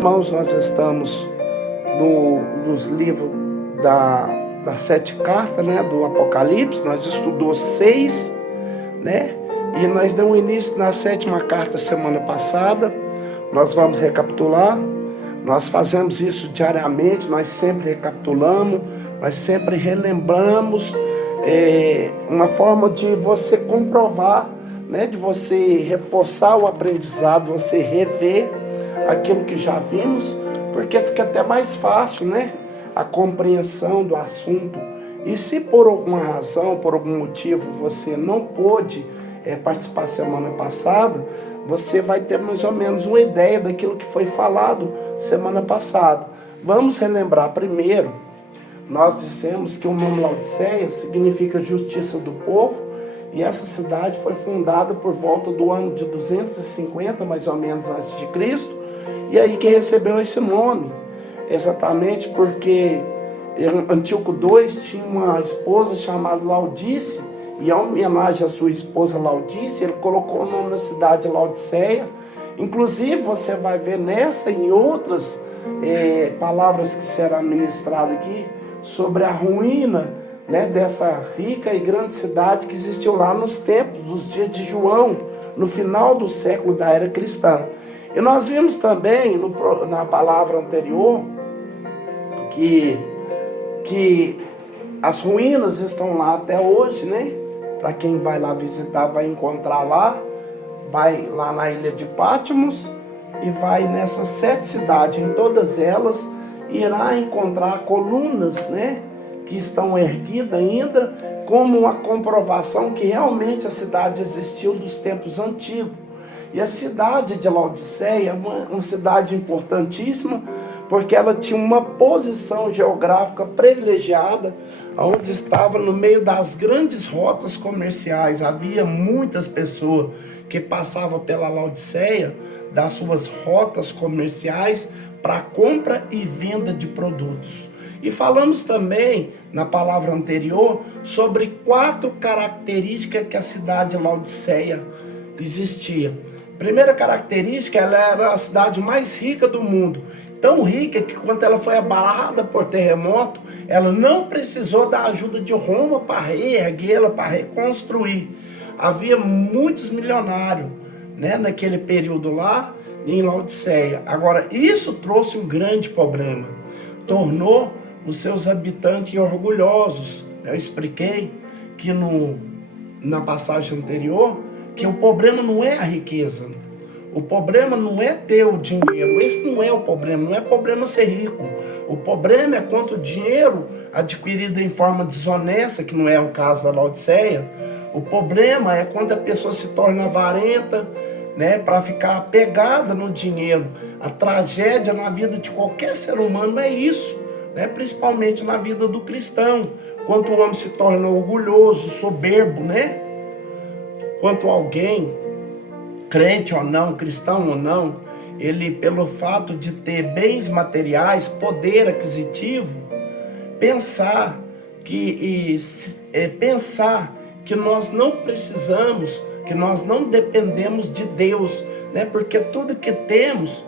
Irmãos, nós estamos nos livros das 7 cartas, né, do Apocalipse. Nós estudamos 6, né, e nós demos início na 7ª carta semana passada. Nós vamos recapitular. Nós fazemos isso diariamente, nós sempre recapitulamos, nós sempre relembramos, uma forma de você comprovar, né, de você reforçar o aprendizado, você rever aquilo que já vimos, porque fica até mais fácil, né, a compreensão do assunto. E se por alguma razão, por algum motivo, você não pôde participar semana passada, você vai ter mais ou menos uma ideia daquilo que foi falado semana passada. Vamos relembrar primeiro. Nós dissemos que o nome Laodiceia significa justiça do povo, e essa cidade foi fundada por volta do ano de 250, mais ou menos, antes de Cristo, e aí que recebeu esse nome, exatamente porque Antíoco II tinha uma esposa chamada Laodice, e em homenagem à sua esposa Laodice, ele colocou o nome da cidade Laodiceia. Inclusive, você vai ver nessa e em outras palavras que serão ministradas aqui, sobre a ruína, né, dessa rica e grande cidade que existiu lá nos tempos, dos dias de João, no final do século da era cristã. E nós vimos também na palavra anterior que as ruínas estão lá até hoje, né? Para quem vai lá visitar, vai encontrar lá, vai lá na ilha de Patmos e vai nessas 7 cidades. Em todas elas irá encontrar colunas, né, que estão erguidas ainda, como uma comprovação que realmente a cidade existiu dos tempos antigos. E a cidade de Laodiceia é uma cidade importantíssima, porque ela tinha uma posição geográfica privilegiada, onde estava no meio das grandes rotas comerciais. Havia muitas pessoas que passavam pela Laodiceia, das suas rotas comerciais, para compra e venda de produtos. E falamos também, na palavra anterior, sobre 4 características que a cidade de Laodiceia existia. Primeira característica, ela era a cidade mais rica do mundo. Tão rica que quando ela foi abalada por terremoto, ela não precisou da ajuda de Roma para reerguê-la, para reconstruir. Havia muitos milionários, né, naquele período lá, em Laodiceia. Agora, isso trouxe um grande problema. Tornou os seus habitantes orgulhosos. Eu expliquei que na passagem anterior, que o problema não é a riqueza. O problema não é ter o dinheiro. Esse não é o problema. Não é problema ser rico. O problema é quanto dinheiro adquirido em forma desonesta, que não é o caso da Laodiceia. O problema é quando a pessoa se torna avarenta, né, para ficar apegada no dinheiro. A tragédia na vida de qualquer ser humano é isso, né, principalmente na vida do cristão. Quando o homem se torna orgulhoso, soberbo, né? Quanto alguém, crente ou não, cristão ou não, ele, pelo fato de ter bens materiais, poder aquisitivo, pensar que nós não precisamos, que nós não dependemos de Deus, né? Porque tudo que temos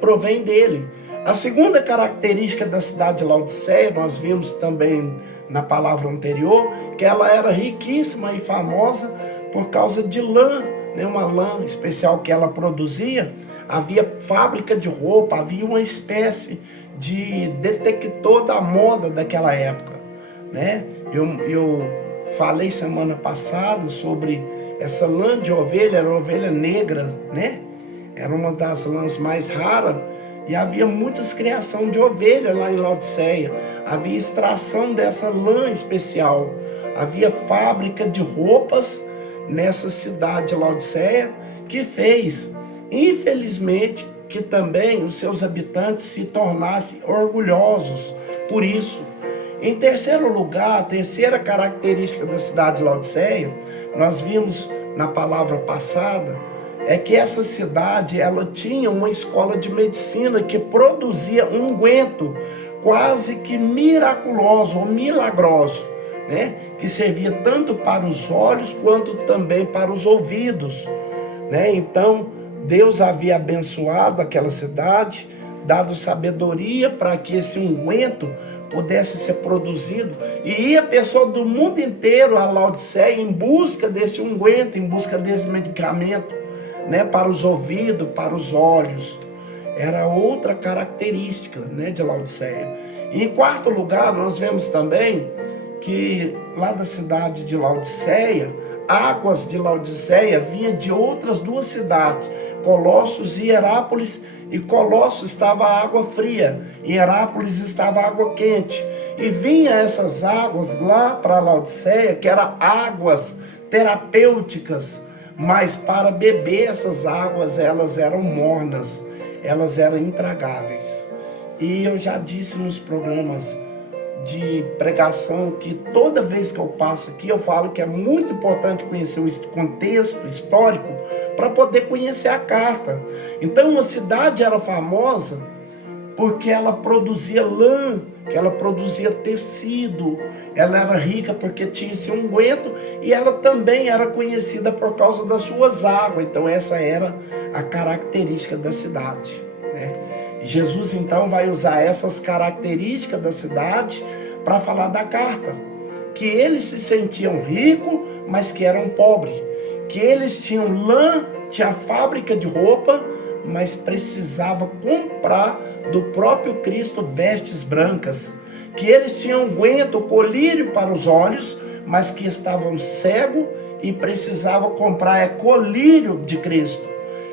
provém dele. A segunda característica da cidade de Laodiceia, nós vimos também na palavra anterior, que ela era riquíssima e famosa por causa de lã, né? Uma lã especial que ela produzia. Havia fábrica de roupa, havia uma espécie de detector da moda daquela época, né? Eu falei semana passada sobre essa lã de ovelha, era ovelha negra, né? Era uma das lãs mais raras, e havia muitas criação de ovelha lá em Laodiceia. Havia extração dessa lã especial. Havia fábrica de roupas nessa cidade de Laodiceia, que fez, infelizmente, que também os seus habitantes se tornassem orgulhosos por isso. Em terceiro lugar, a terceira característica da cidade de Laodiceia, nós vimos na palavra passada, é que essa cidade, ela tinha uma escola de medicina que produzia um unguento quase que miraculoso ou milagroso, né? Que servia tanto para os olhos quanto também para os ouvidos, né? Então, Deus havia abençoado aquela cidade, dado sabedoria para que esse unguento pudesse ser produzido, e ia pessoa do mundo inteiro a Laodiceia em busca desse unguento, em busca desse medicamento, né, para os ouvidos, para os olhos. Era outra característica, né, de Laodiceia. E em quarto lugar, nós vemos também que lá da cidade de Laodiceia, águas de Laodiceia vinham de outras duas cidades, Colossos e Herápolis. E Colossos estava água fria, em Herápolis estava água quente. E vinha essas águas lá para Laodiceia, que eram águas terapêuticas, mas para beber essas águas elas eram mornas, elas eram intragáveis. E eu já disse nos programas de pregação que toda vez que eu passo aqui eu falo que é muito importante conhecer o contexto histórico para poder conhecer a carta. Então uma cidade era famosa porque ela produzia lã, que ela produzia tecido, ela era rica porque tinha esse unguento, e ela também era conhecida por causa das suas águas. Então essa era a característica da cidade, né? Jesus então vai usar essas características da cidade para falar da carta, que eles se sentiam ricos, mas que eram pobres, que eles tinham lã, tinha fábrica de roupa, mas precisava comprar do próprio Cristo vestes brancas, que eles tinham unguento, colírio para os olhos, mas que estavam cegos e precisavam comprar colírio de Cristo,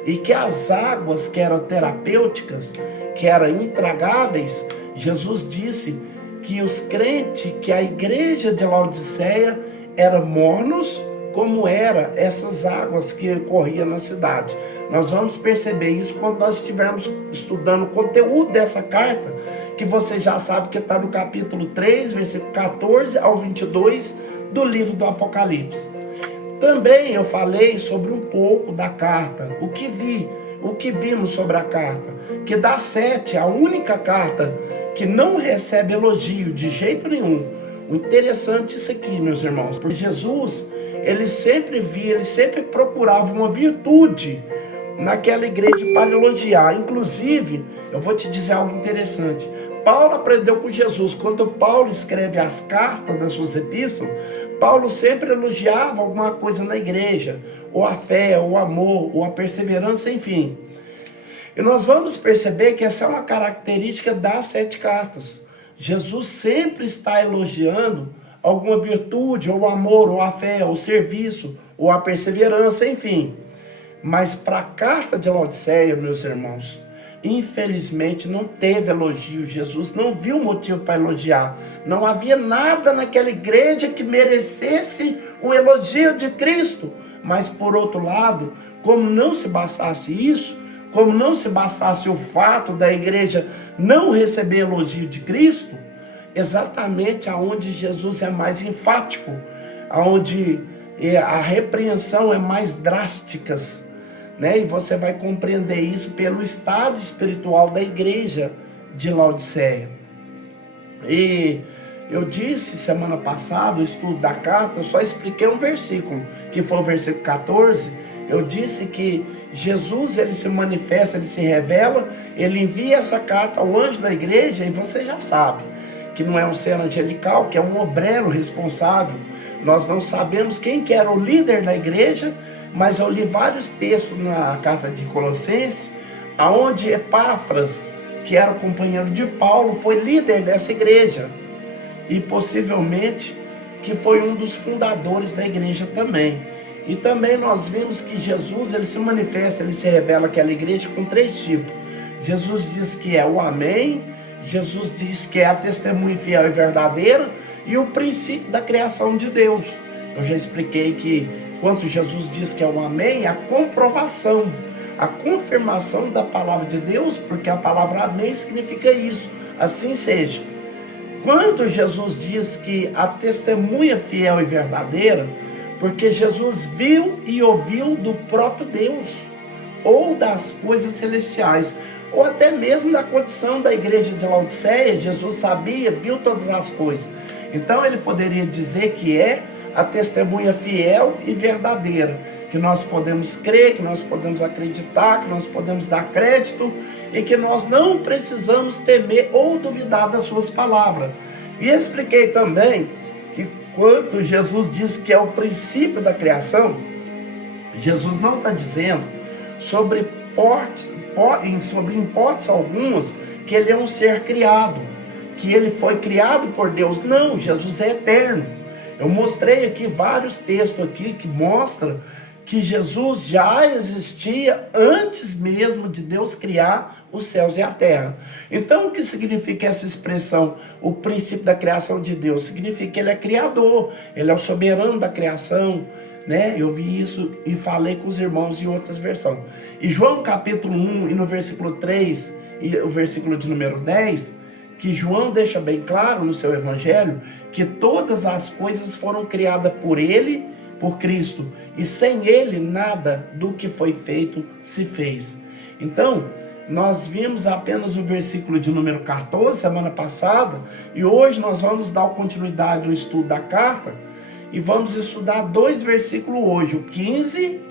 e que as águas que eram terapêuticas, que eram intragáveis, Jesus disse que os crentes, que a igreja de Laodiceia era mornos, como era essas águas que corriam na cidade. Nós vamos perceber isso quando nós estivermos estudando o conteúdo dessa carta, que você já sabe que está no capítulo 3, versículo 14 ao 22 do livro do Apocalipse. Também eu falei sobre um pouco da carta, o que vimos sobre a carta, que das 7, a única carta que não recebe elogio de jeito nenhum. O interessante é isso aqui, meus irmãos, porque Jesus, ele sempre procurava uma virtude naquela igreja para elogiar. Inclusive, eu vou te dizer algo interessante. Paulo aprendeu com Jesus. Quando Paulo escreve as cartas das suas epístolas, Paulo sempre elogiava alguma coisa na igreja, ou a fé, ou o amor, ou a perseverança, enfim. E nós vamos perceber que essa é uma característica das 7 cartas. Jesus sempre está elogiando alguma virtude, ou o amor, ou a fé, ou o serviço, ou a perseverança, enfim. Mas para a carta de Laodiceia, meus irmãos, infelizmente não teve elogio. Jesus não viu motivo para elogiar. Não havia nada naquela igreja que merecesse um elogio de Cristo. Mas por outro lado, como não se bastasse isso, como não se bastasse o fato da igreja não receber elogio de Cristo, exatamente aonde Jesus é mais enfático, aonde a repreensão é mais drástica, né? E você vai compreender isso pelo estado espiritual da igreja de Laodiceia. E eu disse semana passada, o estudo da carta, eu só expliquei um versículo, que foi o versículo 14. Eu disse que Jesus, ele se manifesta, ele se revela, ele envia essa carta ao anjo da igreja, e você já sabe que não é um ser angelical, que é um obreiro responsável. Nós não sabemos quem que era o líder da igreja, mas eu li vários textos na carta de Colossenses, onde Epáfras, que era o companheiro de Paulo, foi líder dessa igreja, e possivelmente que foi um dos fundadores da igreja também. E também nós vimos que Jesus, ele se manifesta, ele se revela àquela igreja com 3 tipos. Jesus diz que é o Amém, Jesus diz que é a testemunha fiel e verdadeira, e o princípio da criação de Deus. Eu já expliquei que quando Jesus diz que é o Amém, é a comprovação, a confirmação da palavra de Deus, porque a palavra Amém significa isso, assim seja. Quando Jesus diz que a testemunha fiel e verdadeira, porque Jesus viu e ouviu do próprio Deus, ou das coisas celestiais, ou até mesmo da condição da igreja de Laodiceia. Jesus sabia, viu todas as coisas. Então ele poderia dizer que é a testemunha fiel e verdadeira, que nós podemos crer, que nós podemos acreditar, que nós podemos dar crédito e que nós não precisamos temer ou duvidar das suas palavras. E expliquei também que quando Jesus diz que é o princípio da criação, Jesus não está dizendo sobre hipóteses algumas que ele é um ser criado, que ele foi criado por Deus. Não, Jesus é eterno. Eu mostrei aqui vários textos aqui que mostram que Jesus já existia antes mesmo de Deus criar os céus e a terra. Então, o que significa essa expressão, o princípio da criação de Deus? Significa que ele é criador, ele é o soberano da criação, né? Eu vi isso e falei com os irmãos em outras versões. E João capítulo 1, e no versículo 3, e o versículo de número 10, que João deixa bem claro no seu evangelho, que todas as coisas foram criadas por ele, por Cristo, e sem ele nada do que foi feito se fez. Então, nós vimos apenas o versículo de número 14 semana passada, e hoje nós vamos dar continuidade no estudo da carta, e vamos estudar 2 versículos hoje, o 15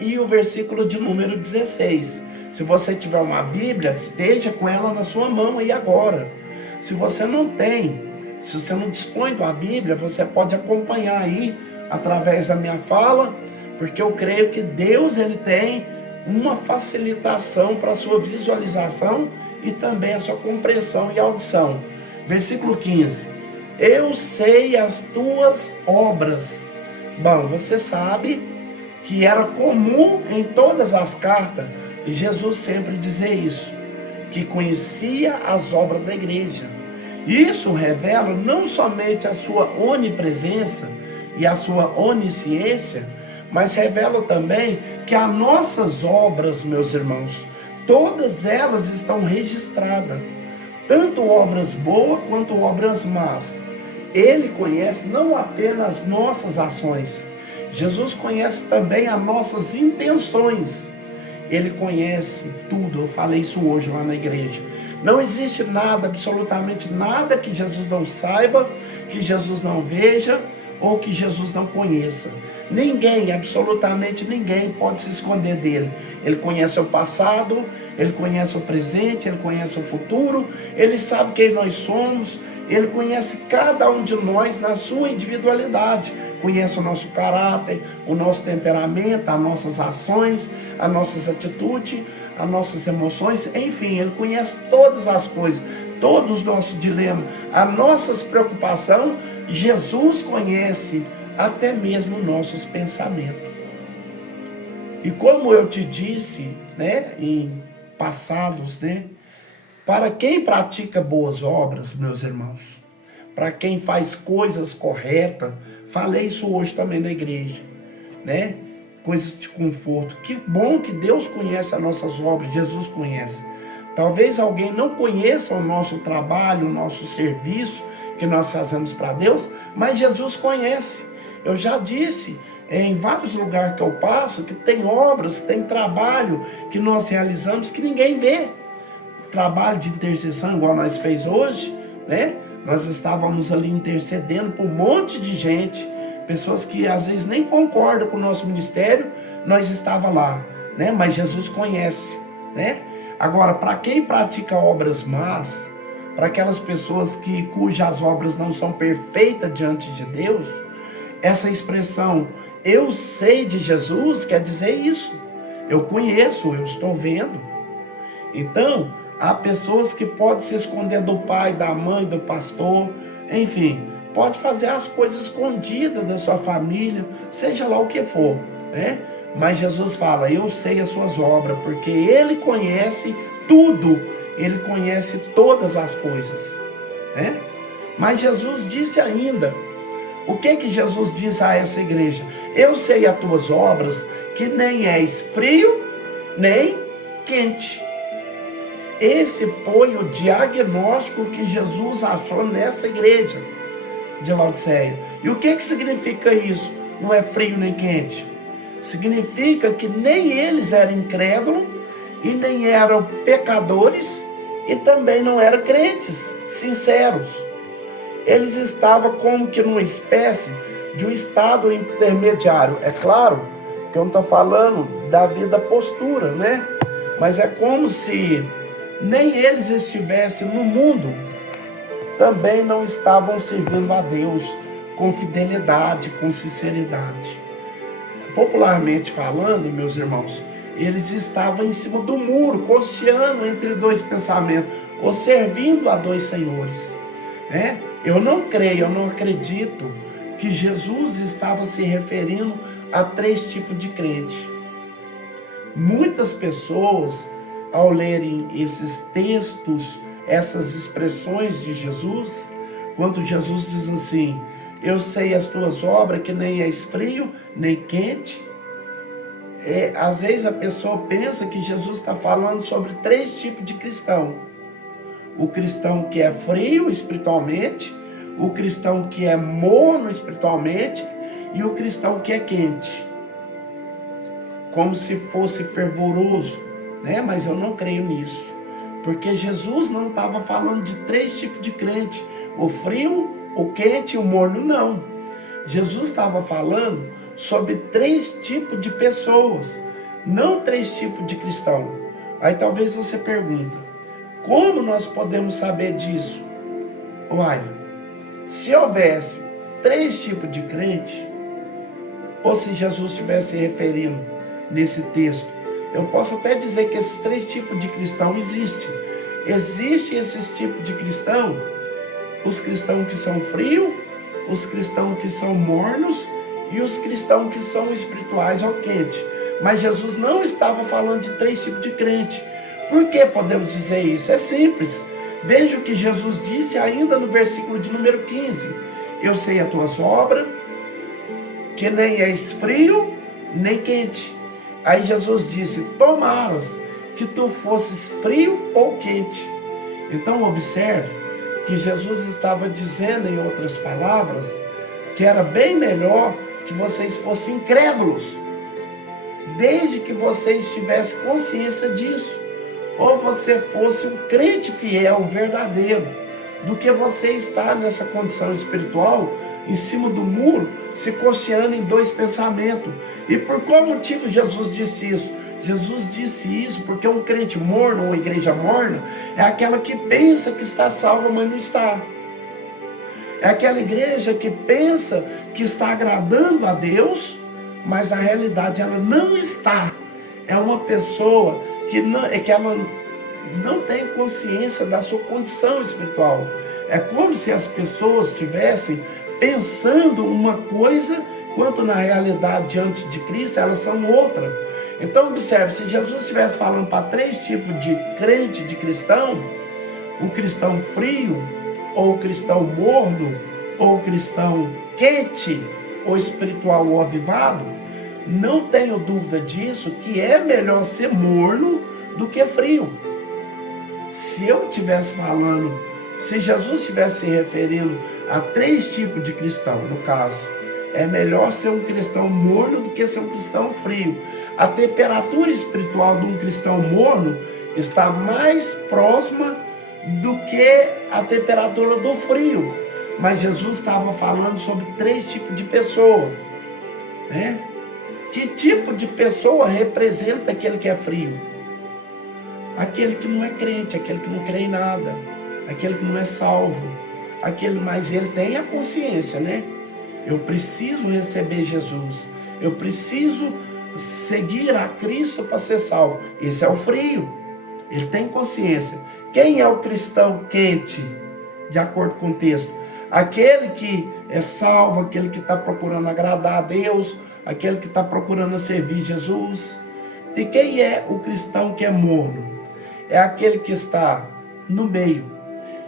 e o versículo de número 16. Se você tiver uma Bíblia, esteja com ela na sua mão aí agora. Se você não tem, se você não dispõe de uma Bíblia, você pode acompanhar aí através da minha fala, porque eu creio que Deus ele tem uma facilitação para a sua visualização e também a sua compreensão e audição. Versículo 15. Eu sei as tuas obras. Bom, você sabe que era comum em todas as cartas Jesus sempre dizer isso, que conhecia as obras da igreja. Isso revela não somente a sua onipresença e a sua onisciência, mas revela também que as nossas obras, meus irmãos, todas elas estão registradas, tanto obras boas quanto obras más. Ele conhece não apenas as nossas ações, Jesus conhece também as nossas intenções. Ele conhece tudo, eu falei isso hoje lá na igreja. Não existe nada, absolutamente nada que Jesus não saiba, que Jesus não veja ou que Jesus não conheça. Ninguém, absolutamente ninguém pode se esconder dele. Ele conhece o passado, ele conhece o presente, ele conhece o futuro, ele sabe quem nós somos, ele conhece cada um de nós na sua individualidade. Conhece o nosso caráter, o nosso temperamento, as nossas ações, as nossas atitudes, as nossas emoções, enfim, ele conhece todas as coisas, todos os nossos dilemas, as nossas preocupações. Jesus conhece até mesmo nossos pensamentos. E como eu te disse, né, em passados, né, para quem pratica boas obras, meus irmãos, para quem faz coisas corretas, falei isso hoje também na igreja, né, coisas de conforto. Que bom que Deus conhece as nossas obras, Jesus conhece. Talvez alguém não conheça o nosso trabalho, o nosso serviço que nós fazemos para Deus, mas Jesus conhece. Eu já disse em vários lugares que eu passo que tem obras, tem trabalho que nós realizamos que ninguém vê. Trabalho de intercessão igual nós fez hoje, né? Nós estávamos ali intercedendo por um monte de gente, pessoas que às vezes nem concordam com o nosso ministério, nós estávamos lá, né? Mas Jesus conhece, né? Agora, para quem pratica obras más, para aquelas pessoas cujas obras não são perfeitas diante de Deus, essa expressão, eu sei de Jesus, quer dizer isso. Eu conheço, eu estou vendo. Então, há pessoas que podem se esconder do pai, da mãe, do pastor, enfim, pode fazer as coisas escondidas da sua família, seja lá o que for, né? Mas Jesus fala, eu sei as suas obras, porque Ele conhece tudo, Ele conhece todas as coisas, né? Mas Jesus disse ainda, o que Jesus diz a essa igreja? Eu sei as tuas obras, que nem és frio, nem quente. Esse foi o diagnóstico que Jesus achou nessa igreja de Laodiceia. E o que significa isso? Não é frio nem quente. Significa que nem eles eram incrédulos, e nem eram pecadores, e também não eram crentes sinceros. Eles estavam como que numa espécie de um estado intermediário. É claro que eu não estou falando da vida postura, né? Mas é como se nem eles estivessem no mundo, também não estavam servindo a Deus com fidelidade, com sinceridade. Popularmente falando, meus irmãos, eles estavam em cima do muro, cocheando entre dois pensamentos, ou servindo a dois senhores, né? Eu não creio, eu não acredito que Jesus estava se referindo a 3 tipos de crente. Muitas pessoas, ao lerem esses textos, essas expressões de Jesus, quando Jesus diz assim: eu sei as tuas obras, que nem és frio, nem quente. Às vezes a pessoa pensa que Jesus está falando sobre 3 tipos de cristão. O cristão que é frio espiritualmente, o cristão que é morno espiritualmente e o cristão que é quente. Como se fosse fervoroso, né? Mas eu não creio nisso. Porque Jesus não estava falando de 3 tipos de crente. O frio, o quente e o morno, não. Jesus estava falando sobre 3 tipos de pessoas, não 3 tipos de cristão. Aí talvez você pergunta, como nós podemos saber disso? Uai, se houvesse 3 tipos de crente, ou se Jesus estivesse se referindo nesse texto, eu posso até dizer que esses 3 tipos de cristão existem. Existem esses tipos de cristão, os cristãos que são frios, os cristãos que são mornos e os cristãos que são espirituais ou quentes. Mas Jesus não estava falando de 3 tipos de crente. Por que podemos dizer isso? É simples. Veja o que Jesus disse ainda no versículo de número 15. Eu sei as tuas obras, que nem és frio, nem quente. Aí Jesus disse, tomaras que tu fosses frio ou quente. Então observe que Jesus estava dizendo, em outras palavras, que era bem melhor que vocês fossem incrédulos, desde que vocês tivessem consciência disso, ou você fosse um crente fiel, um verdadeiro, do que você estar nessa condição espiritual, em cima do muro, se cocheando em 2 pensamentos. E por qual motivo Jesus disse isso? Jesus disse isso porque um crente morno, uma igreja morna, é aquela que pensa que está salva, mas não está. É aquela igreja que pensa que está agradando a Deus, mas na realidade ela não está. É uma pessoa que ela não tem consciência da sua condição espiritual. É como se as pessoas estivessem pensando uma coisa, quando na realidade diante de Cristo elas são outra. Então observe, se Jesus estivesse falando para 3 tipos de crente, de cristão, o cristão frio, ou o cristão morno, ou o cristão quente, ou espiritual ou avivado, não tenho dúvida disso, que é melhor ser morno do que frio. Se eu estivesse falando, se Jesus estivesse se referindo a 3 tipos de cristão, no caso, é melhor ser um cristão morno do que ser um cristão frio. A temperatura espiritual de um cristão morno está mais próxima do que a temperatura do frio. Mas Jesus estava falando sobre 3 tipos de pessoa, né? Que tipo de pessoa representa aquele que é frio? Aquele que não é crente, aquele que não crê em nada, aquele que não é salvo, mas ele tem a consciência, né? Eu preciso receber Jesus, eu preciso seguir a Cristo para ser salvo. Esse é o frio, ele tem consciência. Quem é o cristão quente, de acordo com o texto? Aquele que é salvo, aquele que está procurando agradar a Deus, aquele que está procurando servir Jesus. E quem é o cristão que é morno? É aquele que está no meio.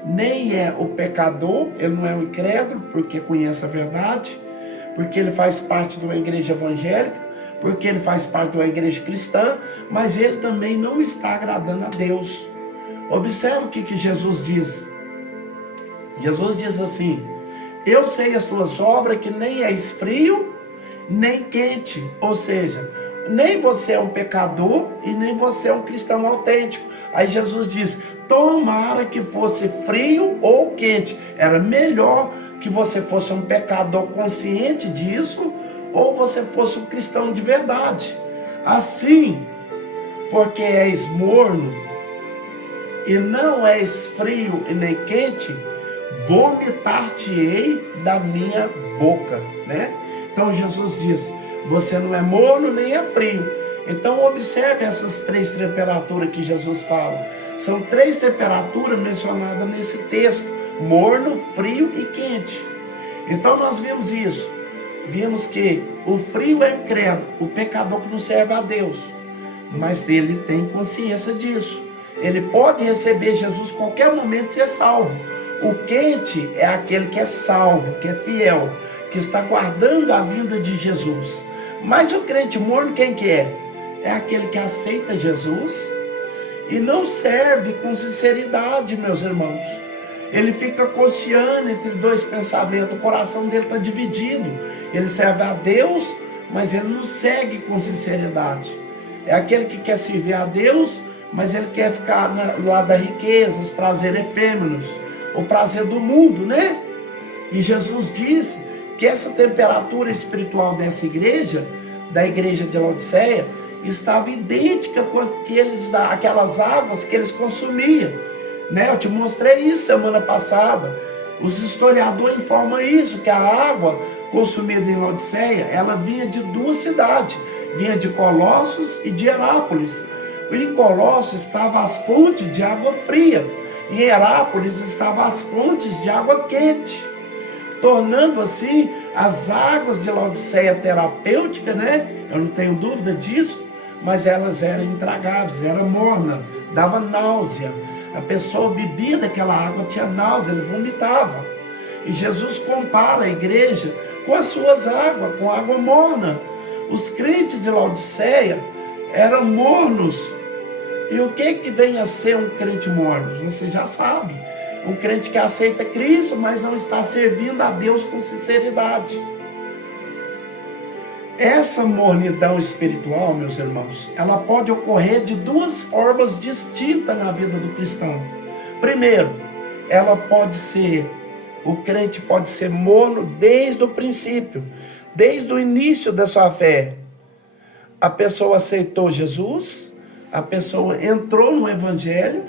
Nem é o pecador, ele não é o incrédulo, porque conhece a verdade, porque ele faz parte de uma igreja evangélica, porque ele faz parte de uma igreja cristã, mas ele também não está agradando a Deus. Observe o que Jesus diz. Jesus diz assim, eu sei as tuas obras, que nem és frio, nem quente. Ou seja, nem você é um pecador e nem você é um cristão autêntico. Aí Jesus diz, tomara que fosse frio ou quente. Era melhor que você fosse um pecador consciente disso, ou você fosse um cristão de verdade. Assim, porque és morno e não és frio e nem quente, vomitar-te-ei da minha boca, né? Então Jesus diz, você não é morno nem é frio. Então observe essas 3 temperaturas que Jesus fala. São 3 temperaturas mencionadas nesse texto: morno, frio e quente. Então nós vimos isso. Vimos que o frio é incrédulo, o pecador que não serve a Deus. Mas ele tem consciência disso. Ele pode receber Jesus a qualquer momento e ser salvo. O quente é aquele que é salvo, que é fiel, que está guardando a vinda de Jesus. Mas o crente morno, quem que é? É aquele que aceita Jesus e não serve com sinceridade, meus irmãos. Ele fica cocheando entre 2 pensamentos, o coração dele está dividido. Ele serve a Deus, mas ele não segue com sinceridade. É aquele que quer servir a Deus, mas ele quer ficar no lado da riqueza, os prazeres efêmeros, o prazer do mundo, né? E Jesus disse que essa temperatura espiritual dessa igreja, da igreja de Laodiceia, estava idêntica com aquelas águas que eles consumiam, né? Eu te mostrei isso semana passada. Os historiadores informam isso, que a água consumida em Laodiceia, ela vinha de 2 cidades, vinha de Colossos e de Herápolis. Em Colossos estavam as fontes de água fria, em Herápolis estavam as fontes de água quente, tornando assim as águas de Laodiceia terapêutica, né? Eu não tenho dúvida disso, mas elas eram intragáveis, era morna, dava náusea. A pessoa bebia daquela água, tinha náusea, ele vomitava. E Jesus compara a igreja com as suas águas, com água morna. Os crentes de Laodiceia eram mornos. E o que vem a ser um crente morno? Você já sabe. Um crente que aceita Cristo, mas não está servindo a Deus com sinceridade. Essa mornidão espiritual, meus irmãos, ela pode ocorrer de 2 formas distintas na vida do cristão. Primeiro, o crente pode ser morno desde o princípio, desde o início da sua fé. A pessoa aceitou Jesus, a pessoa entrou no evangelho,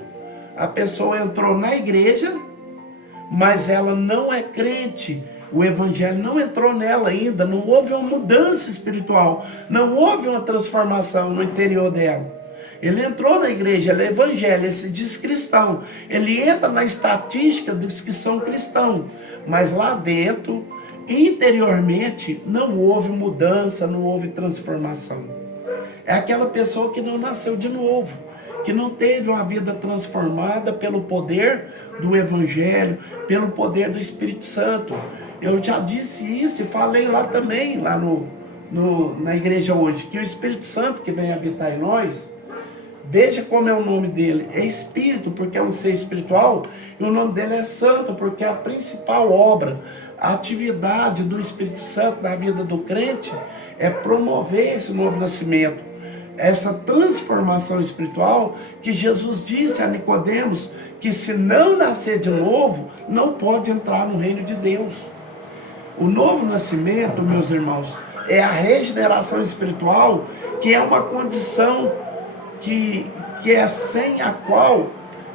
a pessoa entrou na igreja, mas ela não é crente. O evangelho não entrou nela ainda, não houve uma mudança espiritual, não houve uma transformação no interior dela. Ele entrou na igreja, ele é evangélico, ele se diz cristão, ele entra na estatística dos que são cristãos, mas lá dentro, interiormente, não houve mudança, não houve transformação. É aquela pessoa que não nasceu de novo, que não teve uma vida transformada pelo poder do evangelho, pelo poder do Espírito Santo. Eu já disse isso e falei lá também, lá na igreja hoje, que o Espírito Santo que vem habitar em nós, veja como é o nome dele, é Espírito, porque é um ser espiritual, e o nome dele é Santo, porque a principal obra, a atividade do Espírito Santo na vida do crente, é promover esse novo nascimento, essa transformação espiritual, que Jesus disse a Nicodemos, que se não nascer de novo, não pode entrar no reino de Deus. O novo nascimento, meus irmãos, é a regeneração espiritual, que é uma condição que é sem a qual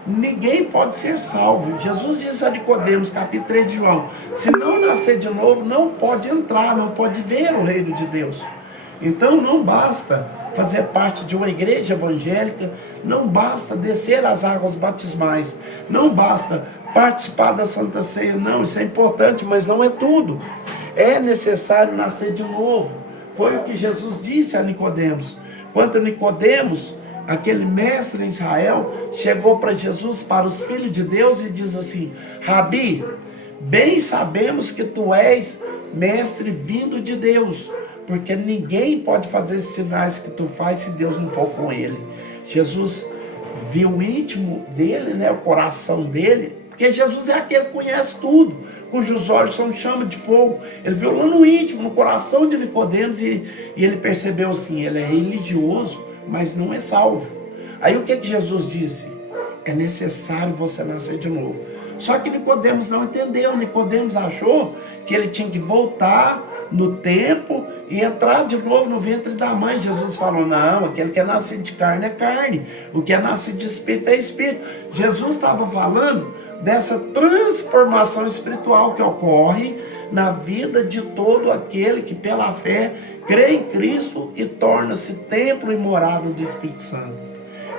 ninguém pode ser salvo. Jesus disse a Nicodemos, capítulo 3 de João, se não nascer de novo, não pode entrar, não pode ver o reino de Deus. Então não basta fazer parte de uma igreja evangélica, não basta descer as águas batismais, não basta participar da Santa Ceia, não, isso é importante, mas não é tudo. É necessário nascer de novo. Foi o que Jesus disse a Nicodemos. Quando Nicodemos, aquele mestre em Israel, chegou para Jesus, para os filhos de Deus, e diz assim: Rabi, bem sabemos que tu és mestre vindo de Deus, porque ninguém pode fazer esses sinais que tu faz se Deus não for com ele. Jesus viu o íntimo dele, né, o coração dele, porque Jesus é aquele que conhece tudo, cujos olhos são chama de fogo. Ele viu lá no íntimo, no coração de Nicodemos, e ele percebeu assim, ele é religioso, mas não é salvo. Aí o que Jesus disse? É necessário você nascer de novo. Só que Nicodemos não entendeu. Nicodemos achou que ele tinha que voltar no tempo e entrar de novo no ventre da mãe. Jesus falou, não, aquele que é nascido de carne é carne, o que é nascido de espírito é espírito. Jesus estava falando dessa transformação espiritual que ocorre na vida de todo aquele que pela fé crê em Cristo e torna-se templo e morada do Espírito Santo.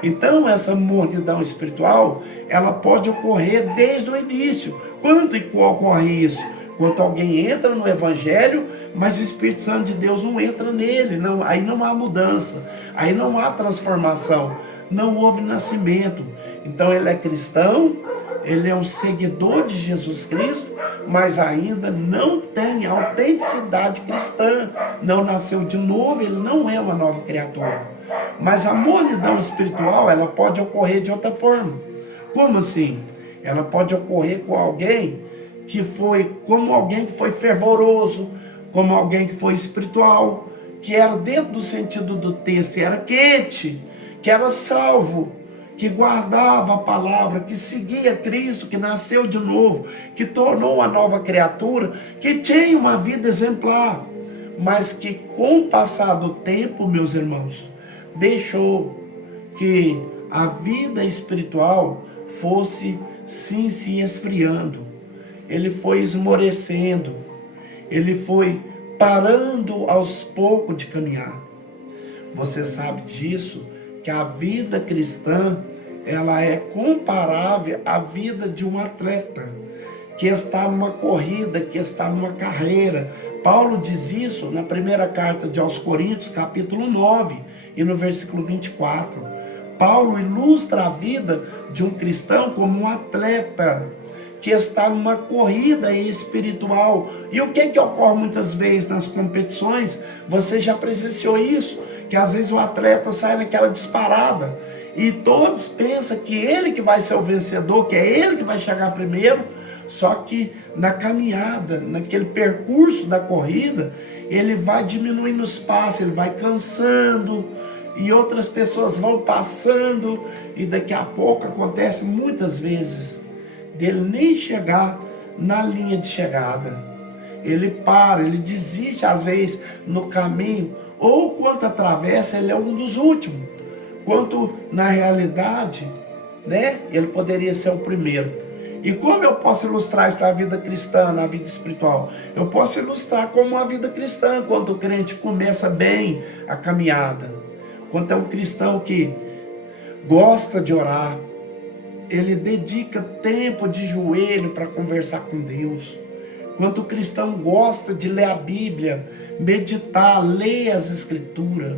Então essa mornidão espiritual, ela pode ocorrer desde o início. Quando e qual ocorre isso? Quando alguém entra no Evangelho, mas o Espírito Santo de Deus não entra nele, não, aí não há mudança, aí não há transformação, não houve nascimento. Então ele é cristão, ele é um seguidor de Jesus Cristo, mas ainda não tem autenticidade cristã, não nasceu de novo, ele não é uma nova criatura. Mas a mornidão espiritual, ela pode ocorrer de outra forma. Como assim? Ela pode ocorrer com alguém que foi, como alguém que foi fervoroso, como alguém que foi espiritual, que era dentro do sentido do texto, era quente, que era salvo, que guardava a palavra, que seguia Cristo, que nasceu de novo, que tornou uma nova criatura, que tinha uma vida exemplar, mas que com o passar do tempo, meus irmãos, deixou que a vida espiritual fosse sim se esfriando. Ele foi esmorecendo, ele foi parando aos poucos de caminhar. Você sabe disso, que a vida cristã, ela é comparável à vida de um atleta, que está numa corrida, que está numa carreira. Paulo diz isso na primeira carta aos Coríntios, capítulo 9, e no versículo 24. Paulo ilustra a vida de um cristão como um atleta, que está numa corrida espiritual. E o que ocorre muitas vezes nas competições? Você já presenciou isso? Que às vezes o atleta sai naquela disparada e todos pensam que ele que vai ser o vencedor, que é ele que vai chegar primeiro. Só que na caminhada, naquele percurso da corrida, ele vai diminuindo os passos, ele vai cansando, e outras pessoas vão passando, e daqui a pouco acontece muitas vezes dele nem chegar na linha de chegada. Ele para, ele desiste às vezes no caminho, ou quando atravessa ele é um dos últimos, quanto na realidade, né, ele poderia ser o primeiro. E como eu posso ilustrar isso na vida cristã, na vida espiritual? Eu posso ilustrar como uma vida cristã, quando o crente começa bem a caminhada, quando é um cristão que gosta de orar, ele dedica tempo de joelho para conversar com Deus. Quando o cristão gosta de ler a Bíblia, meditar, ler as Escrituras.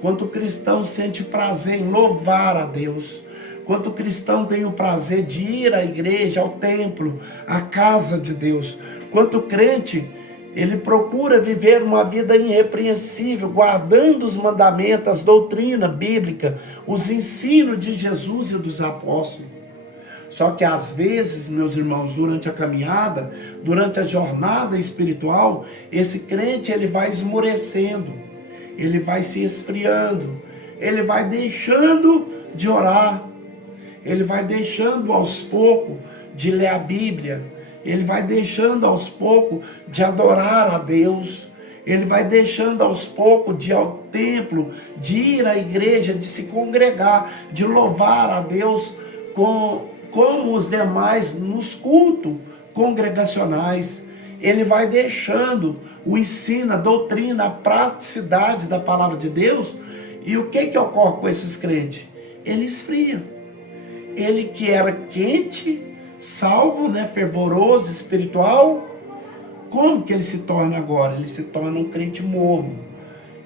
Quando o cristão sente prazer em louvar a Deus. Quando o cristão tem o prazer de ir à igreja, ao templo, à casa de Deus. Quando o crente, ele procura viver uma vida irrepreensível, guardando os mandamentos, as doutrinas bíblicas, os ensinos de Jesus e dos apóstolos. Só que às vezes, meus irmãos, durante a caminhada, durante a jornada espiritual, esse crente ele vai esmorecendo, ele vai se esfriando, ele vai deixando de orar, ele vai deixando aos poucos de ler a Bíblia, ele vai deixando aos poucos de adorar a Deus, ele vai deixando aos poucos de ir ao templo, de ir à igreja, de se congregar, de louvar a Deus como os demais nos cultos congregacionais. Ele vai deixando o ensino, a doutrina, a praticidade da palavra de Deus. E o que ocorre com esses crentes? Ele esfria. Ele que era quente, salvo, né, fervoroso, espiritual, como que ele se torna agora? Ele se torna um crente morno.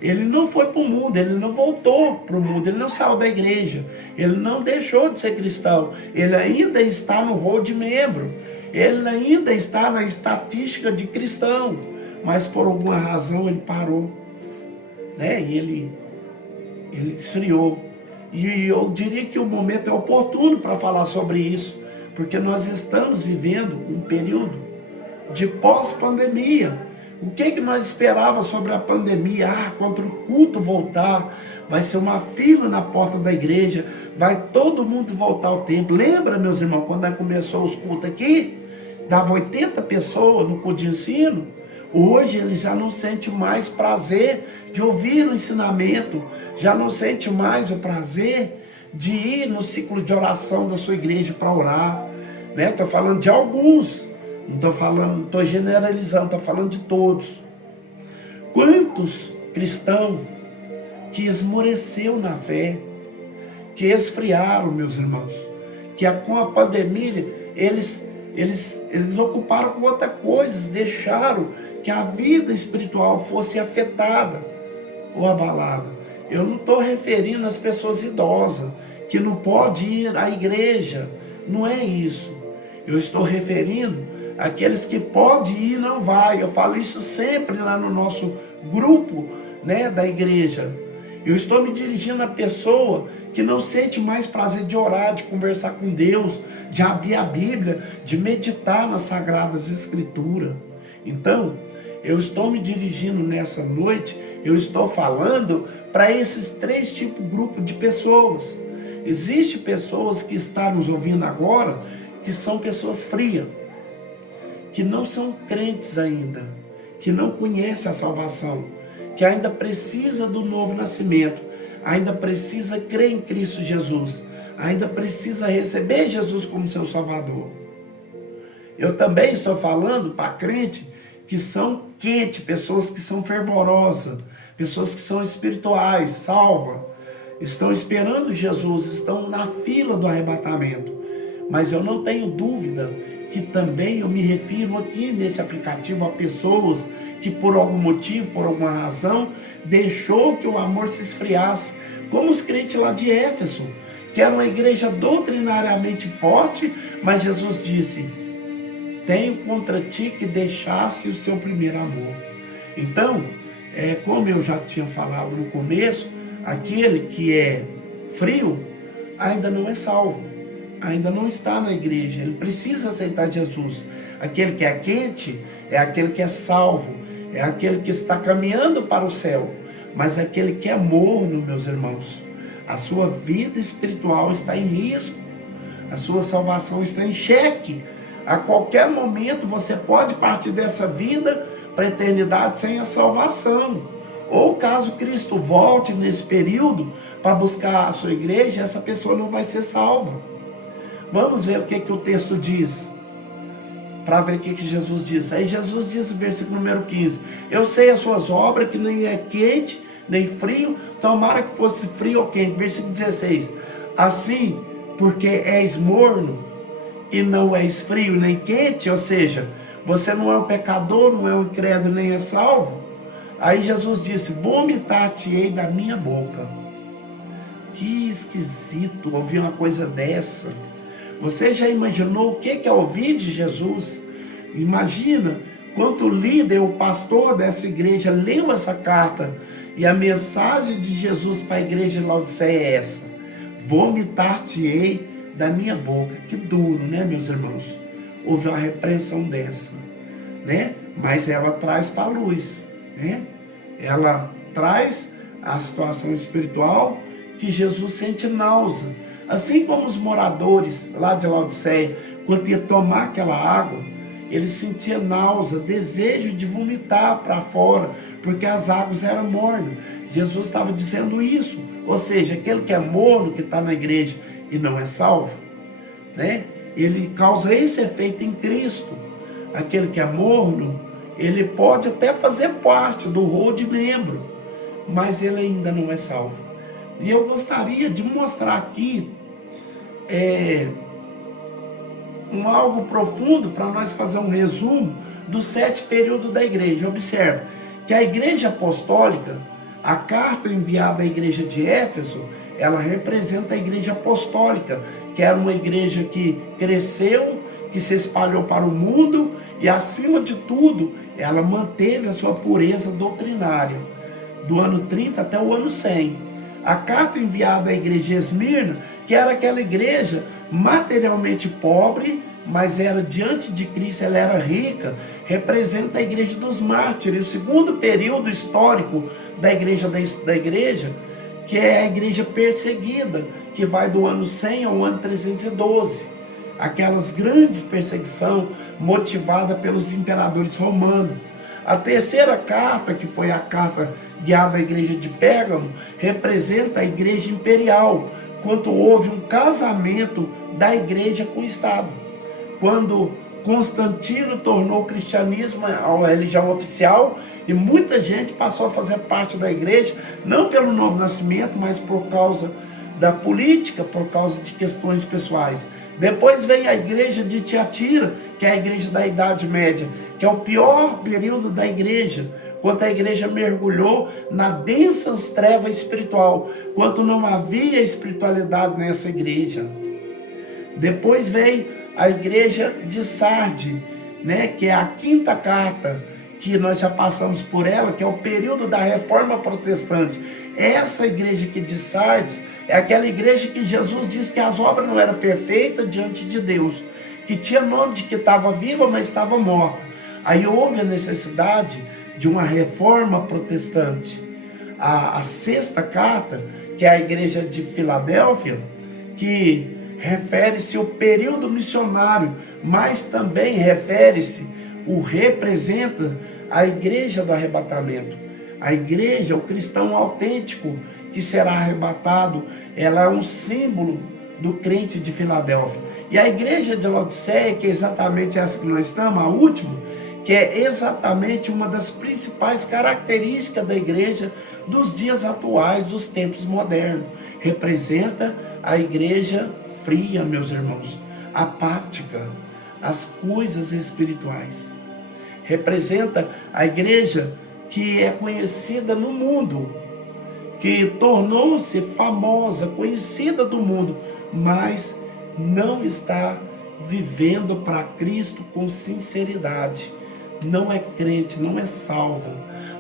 Ele não foi para o mundo, ele não voltou para o mundo, ele não saiu da igreja, ele não deixou de ser cristão, ele ainda está no rol de membro, ele ainda está na estatística de cristão, mas por alguma razão ele parou, né? E ele esfriou. E eu diria que o momento é oportuno para falar sobre isso, porque nós estamos vivendo um período de pós-pandemia. O que nós esperávamos sobre a pandemia? Quando o culto voltar, vai ser uma fila na porta da igreja, vai todo mundo voltar ao templo. Lembra, meus irmãos, quando começou os cultos aqui? Dava 80 pessoas no culto de ensino. Hoje ele já não sente mais prazer de ouvir o ensinamento, já não sente mais o prazer de ir no ciclo de oração da sua igreja para orar, né? Estou falando de alguns, não estou falando, não estou generalizando, estou falando de todos. Quantos cristãos que esmoreceu na fé, que esfriaram, meus irmãos, que com a pandemia eles ocuparam com outras coisas, deixaram que a vida espiritual fosse afetada ou abalada. Eu não estou referindo às pessoas idosas, que não pode ir à igreja, não é isso. Eu estou referindo àqueles que podem ir e não vai. Eu falo isso sempre lá no nosso grupo, né, da igreja. Eu estou me dirigindo à pessoa que não sente mais prazer de orar, de conversar com Deus, de abrir a Bíblia, de meditar nas Sagradas Escrituras. Então, eu estou me dirigindo nessa noite, eu estou falando para esses três tipos de grupo de pessoas. Existem pessoas que estão nos ouvindo agora, que são pessoas frias, que não são crentes ainda, que não conhecem a salvação, que ainda precisa do novo nascimento, ainda precisa crer em Cristo Jesus, ainda precisa receber Jesus como seu Salvador. Eu também estou falando para crente que são quentes, pessoas que são fervorosas, pessoas que são espirituais, salvas, estão esperando Jesus, estão na fila do arrebatamento. Mas eu não tenho dúvida que também eu me refiro aqui nesse aplicativo a pessoas que por algum motivo, por alguma razão, deixou que o amor se esfriasse, como os crentes lá de Éfeso, que era uma igreja doutrinariamente forte, mas Jesus disse: tenho contra ti que deixaste o seu primeiro amor. Então, como eu já tinha falado no começo, aquele que é frio ainda não é salvo, ainda não está na igreja, ele precisa aceitar Jesus. Aquele que é quente é aquele que é salvo, é aquele que está caminhando para o céu. Mas aquele que é morno, meus irmãos, a sua vida espiritual está em risco, a sua salvação está em xeque. A qualquer momento você pode partir dessa vida para a eternidade sem a salvação. Ou caso Cristo volte nesse período para buscar a sua igreja, essa pessoa não vai ser salva. Vamos ver o que o texto diz, para ver o que Jesus diz. Aí Jesus diz no versículo número 15: eu sei as suas obras, que nem é quente, nem frio, tomara que fosse frio ou quente. Versículo 16: assim, porque és morno, e não és frio nem quente, ou seja, você não é um pecador, não é um incrédulo, nem é salvo. Aí Jesus disse: vomitar-te-ei da minha boca. Que esquisito ouvir uma coisa dessa. Você já imaginou o que é ouvir de Jesus? Imagina quando o líder, o pastor dessa igreja leu essa carta e a mensagem de Jesus para a igreja de Laodiceia é essa: vomitar-te-ei da minha boca. Que duro, né, meus irmãos? Houve uma repreensão dessa, né? Mas ela traz para a luz, né? Ela traz a situação espiritual que Jesus sente náusea. Assim como os moradores lá de Laodiceia, quando ia tomar aquela água, eles sentiam náusea, desejo de vomitar para fora, porque as águas eram mornas. Jesus estava dizendo isso. Ou seja, aquele que é morno, que está na igreja e não é salvo, né? Ele causa esse efeito em Cristo. Aquele que é morno, ele pode até fazer parte do rol de membro, mas ele ainda não é salvo. E eu gostaria de mostrar aqui algo profundo para nós fazer um resumo dos 7 períodos da igreja. Observe que a igreja apostólica, a carta enviada à igreja de Éfeso, ela representa a igreja apostólica, que era uma igreja que cresceu, que se espalhou para o mundo e, acima de tudo, ela manteve a sua pureza doutrinária, do ano 30 até o ano 100. A carta enviada à igreja de Esmirna, que era aquela igreja materialmente pobre, mas era diante de Cristo, ela era rica, representa a igreja dos mártires, o segundo período histórico da igreja, que é a igreja perseguida, que vai do ano 100 ao ano 312. Aquelas grandes perseguições motivadas pelos imperadores romanos. A terceira carta, que foi a carta guiada à igreja de Pérgamo, representa a igreja imperial, quando houve um casamento da igreja com o Estado. Quando Constantino tornou o cristianismo a religião oficial e muita gente passou a fazer parte da igreja, não pelo novo nascimento, mas por causa da política, por causa de questões pessoais. Depois vem a igreja de Tiatira, que é a igreja da Idade Média, que é o pior período da igreja, quando a igreja mergulhou na densa treva espiritual, quando não havia espiritualidade nessa igreja. Depois veio a igreja de Sardes, né, que é a quinta carta, que nós já passamos por ela, que é o período da Reforma Protestante. Essa igreja aqui de Sardes é aquela igreja que Jesus disse que as obras não eram perfeitas diante de Deus, que tinha nome de que estava viva, mas estava morta. Aí houve a necessidade de uma reforma protestante. A sexta carta, que é a igreja de Filadélfia, que refere-se ao período missionário, mas também representa a igreja do arrebatamento. A igreja, o cristão autêntico que será arrebatado, ela é um símbolo do crente de Filadélfia. E a igreja de Laodiceia, que é exatamente essa que nós estamos, a última, que é exatamente uma das principais características da igreja dos dias atuais, dos tempos modernos. Representa a igreja fria, meus irmãos, apática, as coisas espirituais. Representa a igreja que é conhecida no mundo, que tornou-se famosa, conhecida do mundo, mas não está vivendo para Cristo com sinceridade. Não é crente, não é salvo,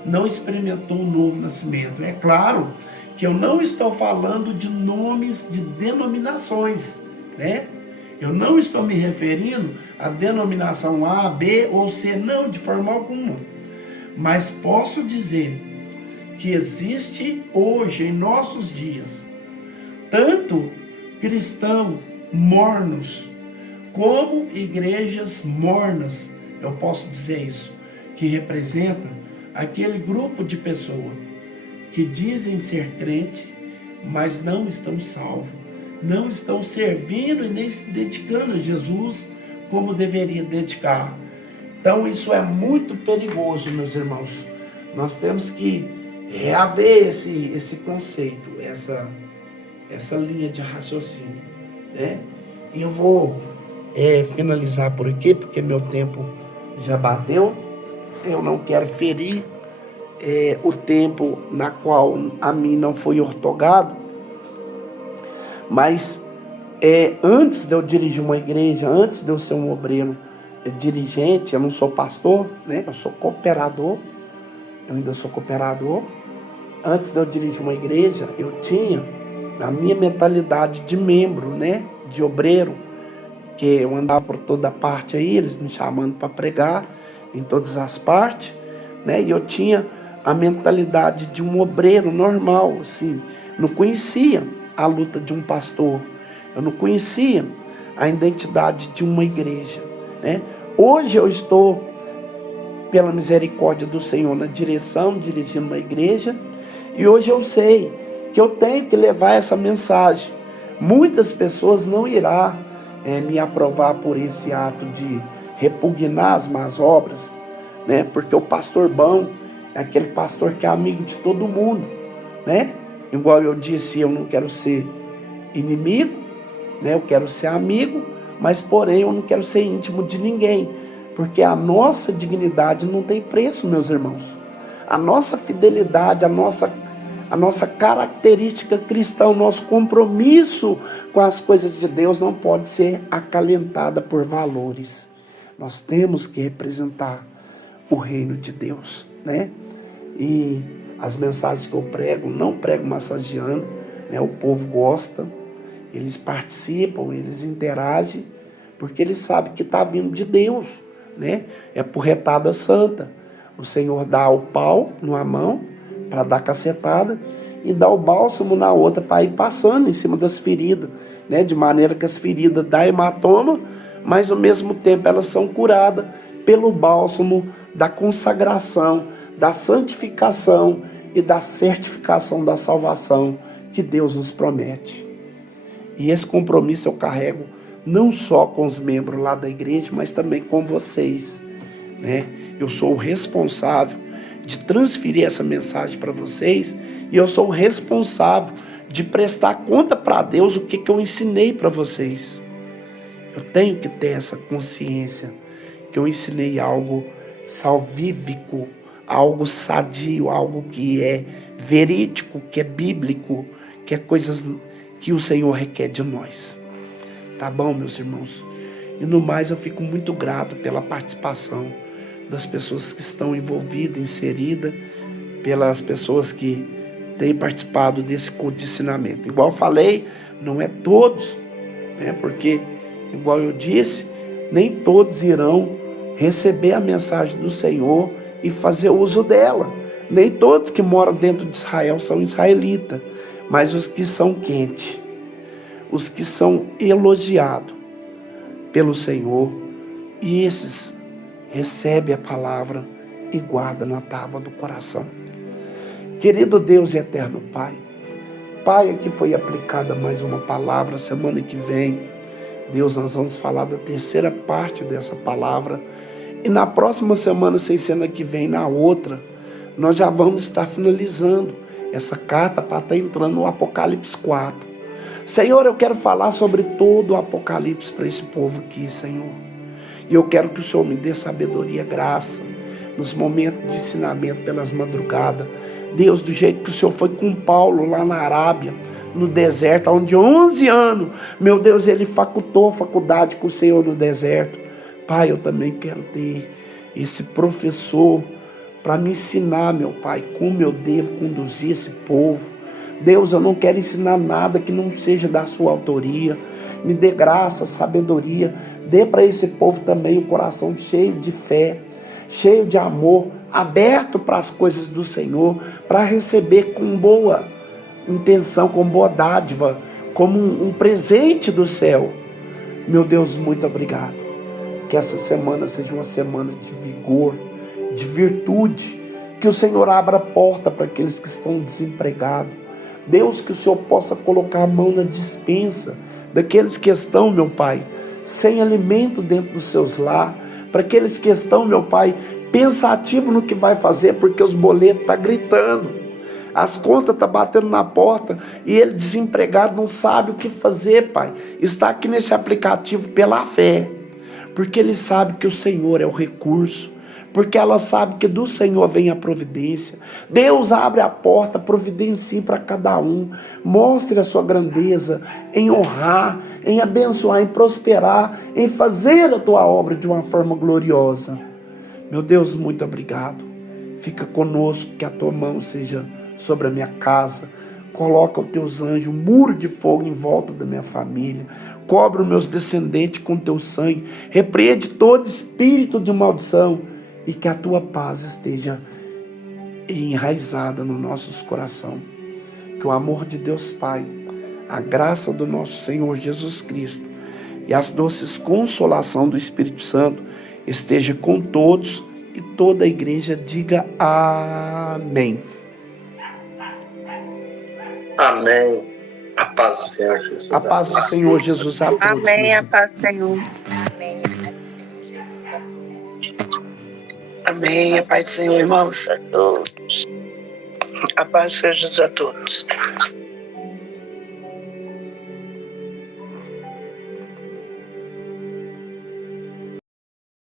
não experimentou um novo nascimento. É claro que eu não estou falando de nomes de denominações, né? Eu não estou me referindo à denominação A, B ou C, não, de forma alguma. Mas posso dizer que existe hoje, em nossos dias, tanto cristãos mornos, como igrejas mornas, eu posso dizer isso, que representa aquele grupo de pessoas que dizem ser crente, mas não estão salvos, não estão servindo e nem se dedicando a Jesus como deveria dedicar. Então isso é muito perigoso, meus irmãos. Nós temos que reaver esse conceito, essa linha de raciocínio, né? E eu vou finalizar por aqui, porque meu tempo já bateu. Eu não quero ferir o tempo na qual a mim não foi ortogado, mas antes de eu dirigir uma igreja, antes de eu ser um obreiro dirigente, eu não sou pastor, né? Eu sou cooperador, eu ainda sou cooperador. Antes de eu dirigir uma igreja, eu tinha a minha mentalidade de membro, né? De obreiro, que eu andava por toda parte aí, eles me chamando para pregar em todas as partes, né? E eu tinha a mentalidade de um obreiro normal, assim, não conhecia a luta de um pastor, eu não conhecia a identidade de uma igreja, né? Hoje eu estou, pela misericórdia do Senhor, na direção, dirigindo uma igreja, e hoje eu sei que eu tenho que levar essa mensagem. Muitas pessoas não irão me aprovar por esse ato de repugnar as más obras, né? Porque o pastor bom é aquele pastor que é amigo de todo mundo, né? Igual eu disse, eu não quero ser inimigo, né? Eu quero ser amigo, mas porém eu não quero ser íntimo de ninguém, porque a nossa dignidade não tem preço, meus irmãos. A nossa fidelidade, a nossa característica cristã, o nosso compromisso com as coisas de Deus não pode ser acalentada por valores. Nós temos que representar o reino de Deus, né? E as mensagens que eu prego, não prego massageando, né? O povo gosta, eles participam, eles interagem, porque eles sabem que está vindo de Deus, né? É porretada santa. O Senhor dá o pau numa mão para dar cacetada e dá o bálsamo na outra para ir passando em cima das feridas, né? De maneira que as feridas dão hematoma, mas ao mesmo tempo elas são curadas pelo bálsamo da consagração, da santificação e da certificação da salvação que Deus nos promete. E esse compromisso eu carrego não só com os membros lá da igreja, mas também com vocês, né? Eu sou o responsável de transferir essa mensagem para vocês e eu sou o responsável de prestar conta para Deus o que eu ensinei para vocês. Eu tenho que ter essa consciência que eu ensinei algo salvífico, algo sadio, algo que é verídico, que é bíblico, que é coisas que o Senhor requer de nós. Tá bom, meus irmãos? E no mais eu fico muito grato pela participação das pessoas que estão envolvidas, inseridas, pelas pessoas que têm participado desse ensinamento. Igual eu falei, não é todos, né? Porque, igual eu disse, nem todos irão receber a mensagem do Senhor e fazer uso dela. Nem todos que moram dentro de Israel são israelitas, mas os que são quentes, os que são elogiados pelo Senhor, e esses recebem a palavra e guardam na tábua do coração. Querido Deus e eterno Pai, Pai, aqui foi aplicada mais uma palavra. Semana que vem, Deus, nós vamos falar da terceira parte dessa palavra. E na próxima semana, sem ser na que vem, na outra, nós já vamos estar finalizando essa carta para estar entrando no Apocalipse 4. Senhor, eu quero falar sobre todo o Apocalipse para esse povo aqui, Senhor. E eu quero que o Senhor me dê sabedoria, graça, nos momentos de ensinamento pelas madrugadas. Deus, do jeito que o Senhor foi com Paulo lá na Arábia, no deserto, onde 11 anos, meu Deus, ele facultou faculdade com o Senhor no deserto. Pai, eu também quero ter esse professor para me ensinar, meu Pai, como eu devo conduzir esse povo. Deus, eu não quero ensinar nada que não seja da sua autoria. Me dê graça, sabedoria. Dê para esse povo também um coração cheio de fé, cheio de amor, aberto para as coisas do Senhor, para receber com boa intenção, com boa dádiva, como um presente do céu. Meu Deus, muito obrigado. Que essa semana seja uma semana de vigor, de virtude. Que o Senhor abra a porta para aqueles que estão desempregados. Deus, que o Senhor possa colocar a mão na despensa daqueles que estão, meu Pai, sem alimento dentro dos seus lares. Para aqueles que estão, meu Pai, pensativos no que vai fazer, porque os boletos estão gritando. As contas estão batendo na porta e ele, desempregado, não sabe o que fazer, Pai. Está aqui nesse aplicativo pela fé. Porque ele sabe que o Senhor é o recurso, porque ela sabe que do Senhor vem a providência. Deus abre a porta, providencie para cada um, mostre a sua grandeza em honrar, em abençoar, em prosperar, em fazer a tua obra de uma forma gloriosa. Meu Deus, muito obrigado. Fica conosco, que a tua mão seja sobre a minha casa. Coloca os teus anjos, um muro de fogo em volta da minha família. Cobre os meus descendentes com teu sangue. Repreende todo espírito de maldição. E que a tua paz esteja enraizada no nosso coração. Que o amor de Deus Pai, a graça do nosso Senhor Jesus Cristo e as doces consolação do Espírito Santo esteja com todos. E toda a igreja diga amém. Amém. A paz do Senhor Jesus. A paz do Senhor Jesus a todos. Amém, a paz do Senhor. Amém. A paz do Senhor Jesus a todos. Amém, a paz do Senhor, irmãos. A todos. A paz do Senhor Jesus a todos.